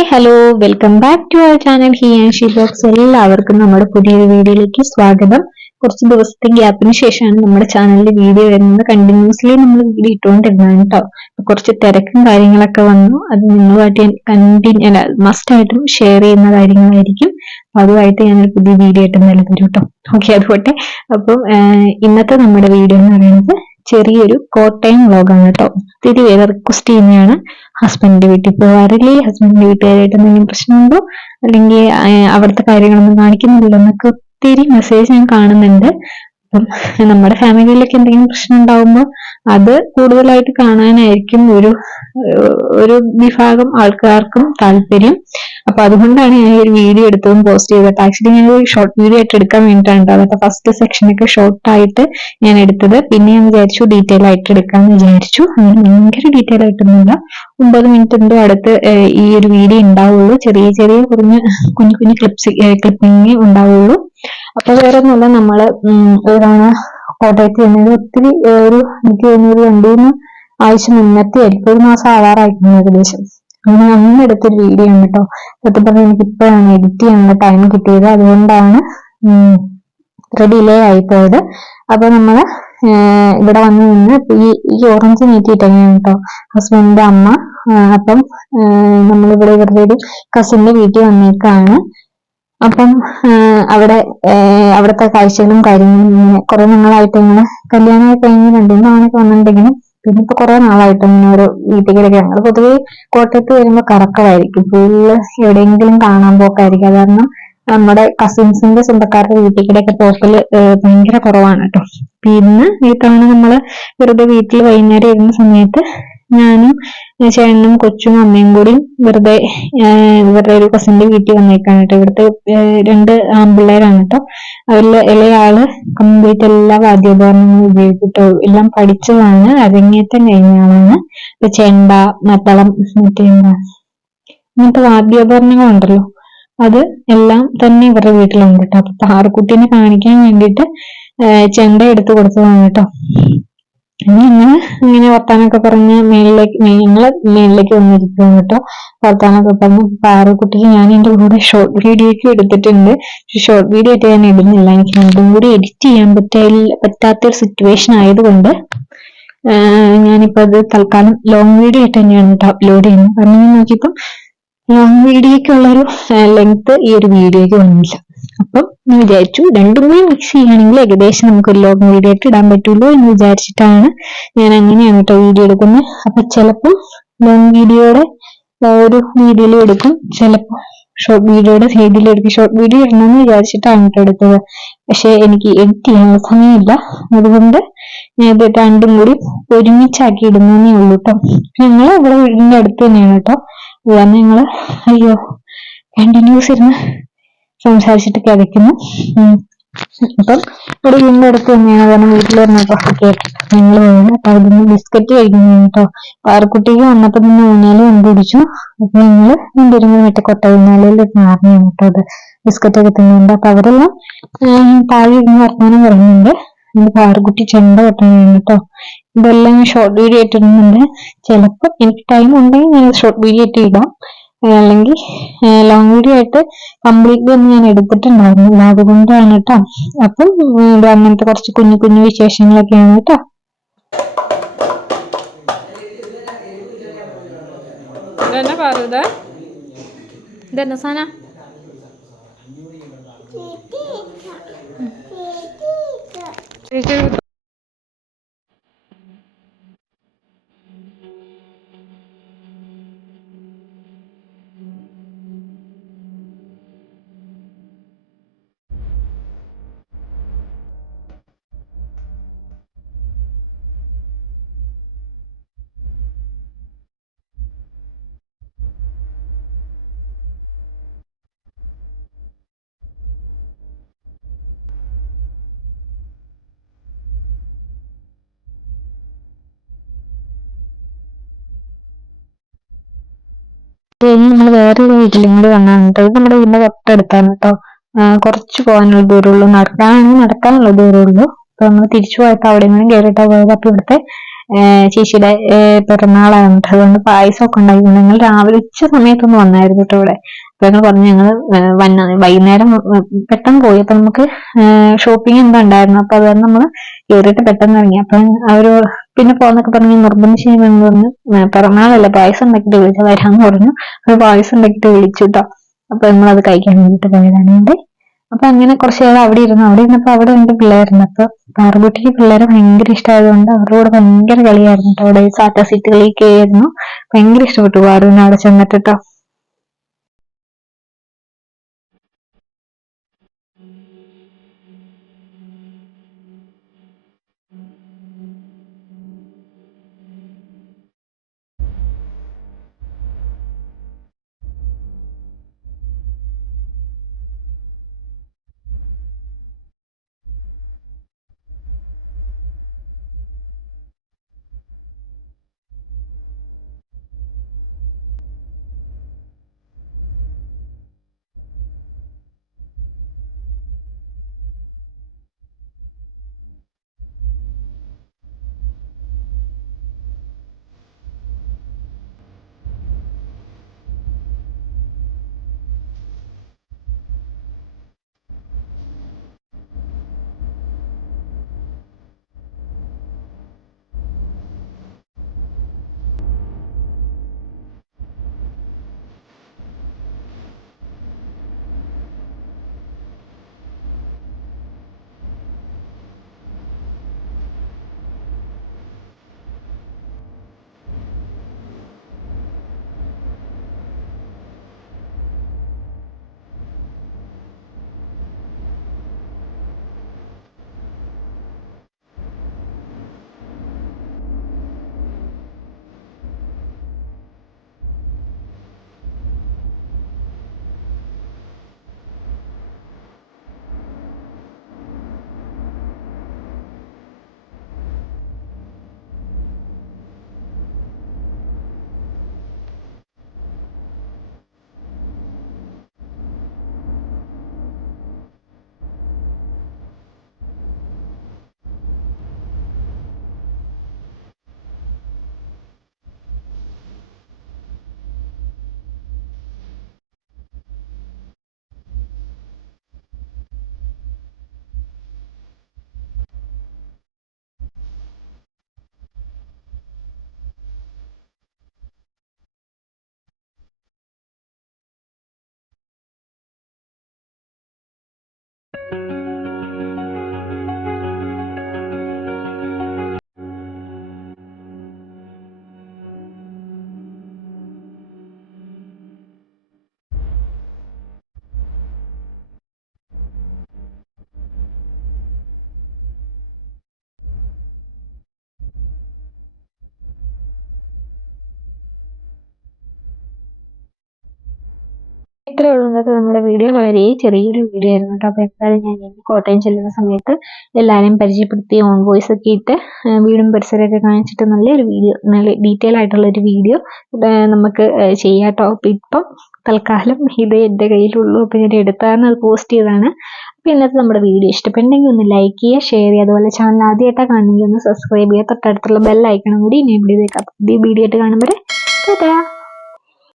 Hi hello welcome back to our channel he and she box എല്ലാവർക്കും നമ്മുടെ പുതിയൊരു വീഡിയോയിലേക്ക് സ്വാഗതം. കുറച്ച് ദിവസത്തെ ഗ്യാപ്പിന് ശേഷമാണ് നമ്മുടെ ചാനലിൽ വീഡിയോ വരുന്നത്. കണ്ടിന്യൂസ്ലി നമ്മൾ വീഡിയോ ഇട്ടുകൊണ്ടിരുന്നതാണ് കേട്ടോ കുറച്ച് തിരക്കും കാര്യങ്ങളൊക്കെ വന്നു. അത് നിങ്ങളുമായിട്ട് കണ്ടിന്യൂ അല്ല മസ്റ്റ് ആയിട്ടും ഷെയർ ചെയ്യുന്ന കാര്യങ്ങളായിരിക്കും. അതുമായിട്ട് ഞാനൊരു പുതിയ വീഡിയോ ആയിട്ട് വരും കേട്ടോ ഓക്കെ അതുപോട്ടെ. അപ്പം ഇന്നത്തെ നമ്മുടെ വീഡിയോ എന്ന് പറയുന്നത് ചെറിയൊരു കോട്ടയം വ്ലോഗാണ് കേട്ടോ. ഒത്തിരി പേര് റിക്വസ്റ്റ് ചെയ്യുന്നതാണ്. ഹസ്ബൻഡിന്റെ വീട്ടിൽ പോകാറില്ലേ? ഹസ്ബൻഡിന്റെ വീട്ടുകാരായിട്ട് എന്തെങ്കിലും പ്രശ്നമുണ്ടോ? അല്ലെങ്കിൽ അവിടുത്തെ കാര്യങ്ങളൊന്നും കാണിക്കുന്നില്ല എന്നൊക്കെ ഒത്തിരി മെസ്സേജ് ഞാൻ കാണുന്നുണ്ട്. അപ്പം നമ്മുടെ ഫാമിലിയിലൊക്കെ എന്തെങ്കിലും പ്രശ്നം ഉണ്ടാവുമ്പോൾ അത് കൂടുതലായിട്ട് കാണാനായിരിക്കും ഒരു ഒരു വിഭാഗം ആൾക്കാർക്കും താല്പര്യം. അപ്പൊ അതുകൊണ്ടാണ് ഞാൻ ഒരു വീഡിയോ എടുത്തതും പോസ്റ്റ് ചെയ്തത്. ആക്ച്വലി ഞാൻ ഒരു ഷോർട്ട് വീഡിയോ ആയിട്ട് എടുക്കാൻ വേണ്ടിയിട്ടാണ് അതൊക്കെ ഫസ്റ്റ് സെക്ഷനൊക്കെ ഷോർട്ട് ആയിട്ട് ഞാൻ എടുത്തത്. പിന്നെ ഞാൻ വിചാരിച്ചു ഡീറ്റെയിൽ ആയിട്ട് എടുക്കാന്ന് വിചാരിച്ചു. അങ്ങനെ ഭയങ്കര ഡീറ്റെയിൽ ആയിട്ടൊന്നുമില്ല. ഒമ്പത് മിനിറ്റ് എന്തോ അടുത്ത് ഈ ഒരു വീഡിയോ ഉണ്ടാവുള്ളൂ. ചെറിയ ചെറിയ കുറഞ്ഞ കുഞ്ഞു കുഞ്ഞു ക്ലിപ്സ് ക്ലിപ്പിംഗ് ഉണ്ടാവുള്ളൂ. അപ്പൊ വേറെ ഒന്നുമല്ല നമ്മൾ ഏതാണ് കോട്ടയത്ത് ചെന്നത് ഒത്തിരി ഒരു എനിക്ക് തോന്നുന്നു രണ്ടു മൂന്ന് ആഴ്ച മുന്നത്തെ ആയിരിക്കും. ഒരു മാസം ആവാറായിരുന്നു ഏകദേശം. അങ്ങനെ അന്ന് എടുത്തൊരു വീഡിയോ ആണ് കേട്ടോ സത്യം പറഞ്ഞാൽ എനിക്ക് ഇപ്പോഴാണ് എഡിറ്റ് ചെയ്യാനുള്ള ടൈം കിട്ടിയത്. അതുകൊണ്ടാണ് ഇത്ര ഡിലേ ആയിപ്പോയത് അപ്പൊ നമ്മൾ ഇവിടെ വന്നു നിന്ന് ഈ ഈ ഓറഞ്ച് നീട്ടിയിട്ടെങ്ങനെയാണ് കേട്ടോ ഹസ്ബൻഡിന്റെ അമ്മ അപ്പം നമ്മളിവിടെ ഇവരുടെ ഒരു കസിന്റെ വീട്ടിൽ വന്നേക്കാണ്. അപ്പം അവിടെ അവിടുത്തെ കാഴ്ചകളും കാര്യങ്ങളും കുറെ നാളായിട്ട് ഇങ്ങനെ കല്യാണമായി കഴിഞ്ഞ് രണ്ടു തവണയൊക്കെ വന്നിട്ടുണ്ടെങ്കിലും പിന്നെ ഇപ്പൊ കുറെ നാളായിട്ട് ഇങ്ങനെ ഒരു വീട്ടിലേക്ക് ഞങ്ങൾ പൊതുവേ കോട്ടയത്ത് വരുമ്പോ കറക്കമായിരിക്കും. ഫുള്ള് എവിടെയെങ്കിലും കാണാൻ പോക്കായിരിക്കും. കാരണം നമ്മുടെ കസിൻസിന്റെ സ്വന്തക്കാരുടെ വീട്ടിലേക്കൊക്കെ പോക്കൽ ഭയങ്കര കുറവാണ് കേട്ടോ. പിന്നെ ഈ തവണ നമ്മൾ വെറുതെ വീട്ടിൽ വൈകുന്നേരം ഇരുന്ന സമയത്ത് ഞാനും ചേട്ടനും കൊച്ചും അമ്മയും കൂടി വെറുതെ ഇവരുടെ ഒരു കസിന്റെ വീട്ടിൽ വന്നേക്കാണ് കേട്ടോ. ഇവിടുത്തെ രണ്ട് ആൺപിള്ളേരാണ് കേട്ടോ. അവരിൽ ഇളയാൾ കംപ്ലീറ്റ് എല്ലാ വാദ്യോപകരണങ്ങളും ഉപയോഗിച്ചിട്ടോ എല്ലാം പഠിച്ചതാണ് അരങ്ങേറ്റം കഴിഞ്ഞ ആളാണ്. ഇപ്പൊ ചെണ്ട മത്തളം മറ്റേ എന്താ ഇങ്ങനത്തെ വാദ്യോപകരണങ്ങളുണ്ടല്ലോ. അത് എല്ലാം തന്നെ ഇവരുടെ വീട്ടിലുണ്ട് കേട്ടോ. അപ്പൊ പാറക്കുട്ടീനെ കാണിക്കാൻ വേണ്ടിയിട്ട് ചെണ്ട എടുത്തു കൊടുത്തതാണ് കേട്ടോ. ഇങ്ങനെ ഇങ്ങനെ വർത്താനൊക്കെ പറഞ്ഞ് മേളിലേക്ക് ഞങ്ങൾ മേളിലേക്ക് വന്നിരിക്കും കേട്ടോ. വർത്താനൊക്കെ പറഞ്ഞ് പാറക്കുട്ടിക്ക് ഞാൻ എന്റെ കൂടെ ഷോർട്ട് വീഡിയോയ്ക്ക് എടുത്തിട്ടുണ്ട്. ഷോർട്ട് വീഡിയോ ആയിട്ട് ഞാൻ ഇടുന്നില്ല. എനിക്ക് രണ്ടും കൂടി എഡിറ്റ് ചെയ്യാൻ പറ്റില്ല പറ്റാത്തൊരു സിറ്റുവേഷൻ ആയതുകൊണ്ട് ഞാനിപ്പോ അത് തൽക്കാലം ലോങ് വീഡിയോ ആയിട്ട് തന്നെയാണ് അപ്ലോഡ് ചെയ്യുന്നത്. കാരണം നോക്കിയപ്പം ലോങ് വീഡിയോയ്ക്കുള്ളൊരു ലെങ്ത് ഈ ഒരു വീഡിയോയ്ക്ക് വന്നില്ല അപ്പം ഞാൻ വിചാരിച്ചു രണ്ടും കൂടി മിക്സ് ചെയ്യുകയാണെങ്കിൽ ഏകദേശം നമുക്ക് ഒരു ലോങ് വീഡിയോ ആയിട്ട് ഇടാൻ പറ്റുള്ളൂ എന്ന് വിചാരിച്ചിട്ടാണ് ഞാൻ അങ്ങനെയാണ് കേട്ടോ വീഡിയോ എടുക്കുന്നത്. അപ്പൊ ചിലപ്പോൾ ലോങ് വീഡിയോയുടെ ഒരു വീഡിയോയിൽ എടുക്കും ചിലപ്പോൾ ഷോർട്ട് വീഡിയോയുടെ സൈഡിൽ എടുക്കും. ഷോർട്ട് വീഡിയോ ഇടണമെന്ന് വിചാരിച്ചിട്ടാണ് കേട്ടോ എടുത്തത്. പക്ഷെ എനിക്ക് എഡിറ്റ് ചെയ്യാൻ സമയമില്ല. അതുകൊണ്ട് ഞാൻ ഇത് രണ്ടും കൂടി ഒരുമിച്ചാക്കി ഇടുന്നേ ഉള്ളൂ കേട്ടോ ഞങ്ങൾ ഇവിടെ വീടിന്റെ അടുത്ത് തന്നെയാണ് കേട്ടോ ഇതാണ് ഞങ്ങൾ അയ്യോ കണ്ടിന്യൂസ് ഇരുന്ന് സംസാരിച്ചിട്ട് കിടക്കുന്നു അപ്പം ഒരു വീണ്ടും അടുത്ത് തന്നെയാണ്. കാരണം വീട്ടിൽ വന്നപ്പോ കേട്ടിട്ട് ഞങ്ങൾ വീണ് അപ്പൊ അതിന് ബിസ്ക്കറ്റ് കഴിക്കുന്നു കേട്ടോ. പാറക്കുട്ടിക്ക് വന്നപ്പോ തന്നെ ഊഞ്ഞാൽ കണ്ടുപിടിച്ചു അപ്പൊ ഞങ്ങൾ വീണ്ടും വീട്ടിൽ കൊട്ട ഊഞ്ഞാലിൽ മാറിയാണ് കേട്ടോ അത് ബിസ്ക്കറ്റ് ഒക്കെ തിന്നുന്നുണ്ട് അപ്പൊ അവരെല്ലാം താഴെ ഇരുന്ന് വർത്തമാനം പറയുന്നുണ്ട്. എന്റെ പാറക്കുട്ടി ചെണ്ട കൊട്ടാൻ കേട്ടോ. ഇതെല്ലാം ഷോർട്ട് വീഡിയോ ഇട്ടിരുന്നുണ്ട് ചിലപ്പോ എനിക്ക് ടൈം ഉണ്ടെങ്കിൽ ഞാൻ ഷോർട്ട് വീഡിയോ ഇട്ട് ഇടാം. അല്ലെങ്കിൽ ലോങ് വീഡിയോ ആയിട്ട് കംപ്ലീറ്റ്ലി ഒന്നും ഞാൻ എടുത്തിട്ടുണ്ടായിരുന്നില്ല അതുകൊണ്ടാണ് കേട്ടോ അപ്പം അങ്ങനത്തെ കുറച്ച് കുഞ്ഞു കുഞ്ഞു വിശേഷങ്ങളൊക്കെയാണ് കേട്ടോ ഇതെന്നാ ഇതെന്നാ ചേച്ചി ഇനി നമ്മൾ വേറെ വീട്ടിലും കൂടി വന്നാണ് കേട്ടോ. ഇത് നമ്മുടെ വീടിന്റെ തൊട്ടടുത്താണ് കേട്ടോ. കുറച്ച് പോകാനുള്ള ദൂരമുള്ളൂ. നടക്കാനാണെങ്കിൽ നടക്കാനുള്ള ദൂരമുള്ളൂ. അപ്പൊ നമ്മൾ തിരിച്ചു പോയപ്പോ അവിടെ നിന്നും കയറിയിട്ടാ പോയത്. അപ്പൊ ഇവിടുത്തെ ചേച്ചിയുടെ പിറന്നാളാണ്. അതുകൊണ്ട് പായസമൊക്കെ ഉണ്ടായിരുന്നു ഞങ്ങൾ രാവിലെ ഉച്ച സമയത്തൊന്നും വന്നായിരുന്നു കേട്ടോ ഇവിടെ. അപ്പൊ ഞങ്ങൾ പറഞ്ഞു ഞങ്ങൾ വന്ന വൈകുന്നേരം പെട്ടെന്ന് പോയി അപ്പൊ നമുക്ക് ഷോപ്പിംഗ് എന്താ ഉണ്ടായിരുന്നു. അപ്പൊ അതുകൊണ്ട് നമ്മൾ കയറിയിട്ട് പെട്ടെന്ന് ഇറങ്ങി. അപ്പൊ അവർ പിന്നെ പോന്നൊക്കെ പറഞ്ഞ് നിർബന്ധിച്ച് പറഞ്ഞു പിറന്നാളല്ല പായസം ഉണ്ടാക്കിയിട്ട് വിളിച്ചു വരാന്ന് പറഞ്ഞു. അപ്പൊ പായസം ഉണ്ടാക്കിയിട്ട് വിളിച്ചു കേട്ടോ അപ്പൊ നമ്മൾ അത് കഴിക്കാൻ വേണ്ടിട്ട് പോയതാണ്. എന്റെ അപ്പൊ അങ്ങനെ കുറച്ച് നേരം അവിടെ ഇരുന്നു. അവിടെ ഇരുന്നപ്പോ അവിടെ എന്റെ പിള്ളേരുണ്ട്. അപ്പൊ പാറുകുട്ടിക്ക് പിള്ളേരെ ഭയങ്കര ഇഷ്ടമായതുകൊണ്ട് അവരുടെ കൂടെ ഭയങ്കര കളിയായിരുന്നു കേട്ടോ അവിടെ സാറ്റ കളിയൊക്കെ ആയിരുന്നു ഭയങ്കര ഇഷ്ടപ്പെട്ടു പാറുവിനെ അവിടെ ചെന്നിട്ട് ട്ടോ. ഇത്രേ ഉള്ളൂ. ഇന്നത്തെ നമ്മുടെ വീഡിയോ വളരെ ചെറിയൊരു വീഡിയോ ആയിരുന്നു കേട്ടോ. അപ്പോൾ എന്തായാലും ഞാൻ ഇനി കോട്ടയം ചെല്ലുന്ന സമയത്ത് എല്ലാവരെയും പരിചയപ്പെടുത്തി ഓൺ വോയിസ് ഒക്കെ ഇട്ട് വീടും പരിസരമൊക്കെ കാണിച്ചിട്ട് നല്ലൊരു വീഡിയോ നല്ല ഡീറ്റെയിൽ ആയിട്ടുള്ള ഒരു വീഡിയോ നമുക്ക് ചെയ്യാം കേട്ടോ. അപ്പോൾ ഇപ്പം തൽക്കാലം ഇത് എന്റെ കയ്യിലുള്ളൂ. അപ്പോൾ ഞാൻ എടുത്താണ് അത് പോസ്റ്റ് ചെയ്തതാണ്. അപ്പോൾ ഇന്നത്തെ നമ്മുടെ വീഡിയോ ഇഷ്ടപ്പെട്ടെങ്കിൽ ഒന്ന് ലൈക്ക് ചെയ്യുക ഷെയർ ചെയ്യുക. അതുപോലെ ചാനൽ ആദ്യമായിട്ടാണ് കാണണമെങ്കിൽ ഒന്ന് സബ്സ്ക്രൈബ് ചെയ്യുക. തൊട്ടടുത്തുള്ള ബെൽ ഐക്കണം കൂടി എനേബിൾ ചെയ്തേക്കാം വീഡിയോ ആയിട്ട് കാണുമ്പോൾ ടാറ്റാ.